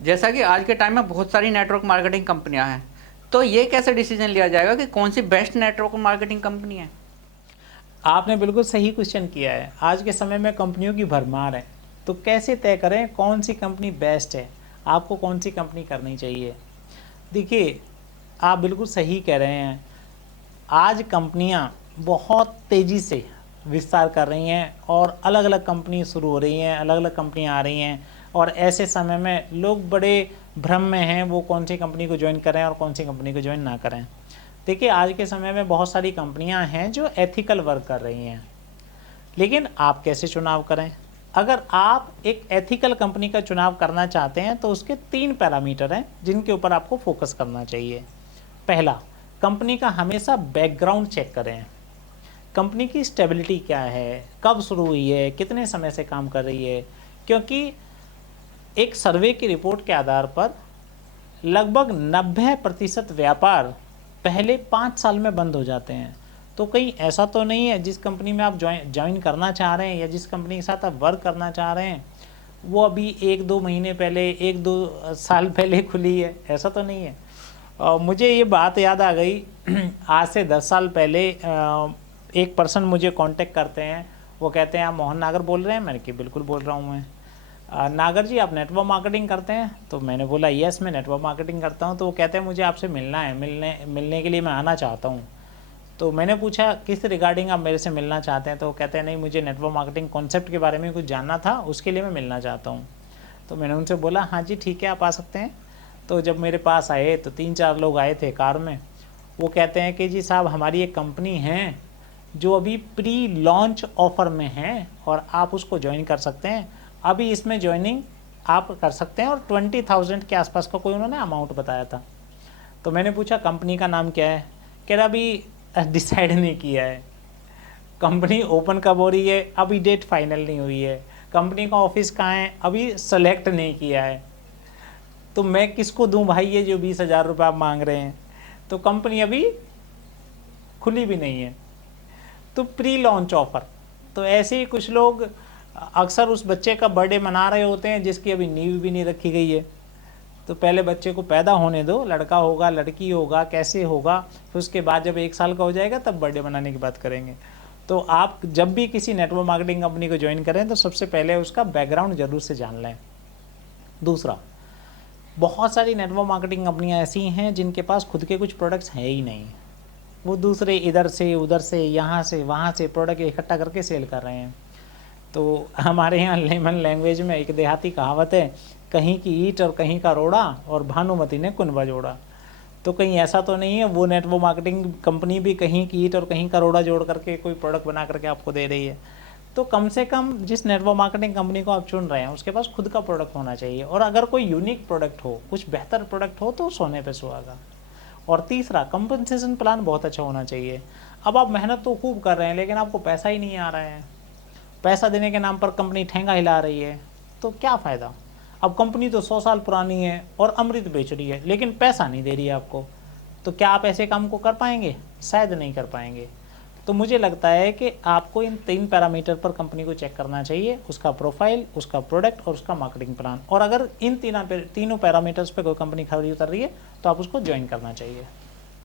जैसा कि आज के टाइम में बहुत सारी नेटवर्क मार्केटिंग कंपनियां हैं, तो ये कैसे डिसीजन लिया जाएगा कि कौन सी बेस्ट नेटवर्क मार्केटिंग कंपनी है? आपने बिल्कुल सही क्वेश्चन किया है। आज के समय में कंपनियों की भरमार है, तो कैसे तय करें कौन सी कंपनी बेस्ट है, आपको कौन सी कंपनी करनी चाहिए। देखिए, आप बिल्कुल सही कह रहे हैं। आज कंपनियां बहुत तेज़ी से विस्तार कर रही हैं और अलग अलग कंपनी शुरू हो रही हैं, अलग अलग कंपनियां आ रही हैं, और ऐसे समय में लोग बड़े भ्रम में हैं वो कौन सी कंपनी को ज्वाइन करें और कौन सी कंपनी को ज्वाइन ना करें। देखिए, आज के समय में बहुत सारी कंपनियां हैं जो एथिकल वर्क कर रही हैं, लेकिन आप कैसे चुनाव करें। अगर आप एक एथिकल कंपनी का चुनाव करना चाहते हैं तो उसके 3 पैरामीटर हैं जिनके ऊपर आपको फोकस करना चाहिए। पहला, कंपनी का हमेशा बैकग्राउंड चेक करें। कंपनी की स्टेबिलिटी क्या है, कब शुरू हुई है, कितने समय से काम कर रही है। क्योंकि एक सर्वे की रिपोर्ट के आधार पर लगभग 90% व्यापार पहले 5 साल में बंद हो जाते हैं। तो कहीं ऐसा तो नहीं है जिस कंपनी में आप ज्वाइन करना चाह रहे हैं या जिस कंपनी के साथ आप वर्क करना चाह रहे हैं वो अभी 1-2 महीने पहले, 1-2 साल पहले खुली है, ऐसा तो नहीं है। मुझे ये बात याद आ गई आज से 10 साल पहले एक पर्सन मुझे कांटेक्ट करते हैं, वो कहते हैं आप मोहन नागर बोल रहे हैं। मैंने कि बिल्कुल बोल रहा हूँ मैं। नागर जी, आप नेटवर्क मार्केटिंग करते हैं? तो मैंने बोला यस, मैं नेटवर्क मार्केटिंग करता हूँ। तो वो कहते हैं मुझे आपसे मिलना है, मिलने के लिए मैं आना चाहता हूँ। तो मैंने पूछा किस रिगार्डिंग आप मेरे से मिलना चाहते हैं? तो वो कहते हैं नहीं, मुझे नेटवर्क मार्केटिंग कॉन्सेप्ट के बारे में कुछ जानना था, उसके लिए मैं मिलना चाहता हूँ। तो मैंने उनसे बोला हाँ जी ठीक है, आप आ सकते हैं। तो जब मेरे पास आए तो 3-4 लोग आए थे कार में। वो कहते हैं कि जी साहब, हमारी एक कंपनी है जो अभी प्री लॉन्च ऑफ़र में है और आप उसको ज्वाइन कर सकते हैं। अभी इसमें ज्वाइनिंग आप कर सकते हैं, और 20,000 के आसपास का कोई उन्होंने अमाउंट बताया था। तो मैंने पूछा कंपनी का नाम क्या है? कह रहा अभी डिसाइड नहीं किया है। कंपनी ओपन कब हो रही है अभी डेट फाइनल नहीं हुई है। कंपनी का ऑफिस कहाँ है अभी सेलेक्ट नहीं किया है। तो मैं किसको दूं भाई ये जो 20,000 रुपये आप मांग रहे हैं? तो कंपनी अभी खुली भी नहीं है, तो प्री लॉन्च ऑफर। तो ऐसे ही कुछ लोग अक्सर उस बच्चे का बर्थडे मना रहे होते हैं जिसकी अभी नींव भी नहीं रखी गई है। तो पहले बच्चे को पैदा होने दो, लड़का होगा लड़की होगा कैसे होगा, फिर उसके बाद जब 1 साल का हो जाएगा तब बर्थडे मनाने की बात करेंगे। तो आप जब भी किसी नेटवर्क मार्केटिंग कंपनी को ज्वाइन करें तो सबसे पहले उसका बैकग्राउंड जरूर से जान लें। दूसरा, बहुत सारी नेटवर्क मार्केटिंग कंपनियां ऐसी हैं जिनके पास खुद के कुछ प्रोडक्ट्स हैं ही नहीं। वो दूसरे इधर से उधर से यहाँ से वहाँ से प्रोडक्ट इकट्ठा करके सेल कर रहे हैं। तो हमारे यहाँ लेमन लैंग्वेज में एक देहाती कहावत है, कहीं की ईंट और कहीं का रोड़ा और भानुमति ने कुनबा जोड़ा। तो कहीं ऐसा तो नहीं है वो नेटवर्क मार्केटिंग कंपनी भी कहीं की ईंट और कहीं का रोड़ा जोड़ करके कोई प्रोडक्ट बना करके आपको दे रही है। तो कम से कम जिस नेटवर्क मार्केटिंग कंपनी को आप चुन रहे हैं उसके पास खुद का प्रोडक्ट होना चाहिए, और अगर कोई यूनिक प्रोडक्ट हो, कुछ बेहतर प्रोडक्ट हो, तो सोने पे सुहागा। और तीसरा, कंपनसेशन प्लान बहुत अच्छा होना चाहिए। अब आप मेहनत तो खूब कर रहे हैं लेकिन आपको पैसा ही नहीं आ रहा है, पैसा देने के नाम पर कंपनी ठेंगा हिला रही है, तो क्या फ़ायदा। अब कंपनी तो 100 साल पुरानी है और अमृत बेच रही है लेकिन पैसा नहीं दे रही है आपको, तो क्या आप ऐसे काम को कर पाएंगे? शायद नहीं कर पाएंगे। तो मुझे लगता है कि आपको इन 3 पैरामीटर पर कंपनी को चेक करना चाहिए, उसका प्रोफाइल, उसका प्रोडक्ट और उसका मार्केटिंग प्लान। और अगर इन तीनों पैरामीटर्स पर कोई कंपनी खरी उतर रही है तो आप उसको ज्वाइन करना चाहिए।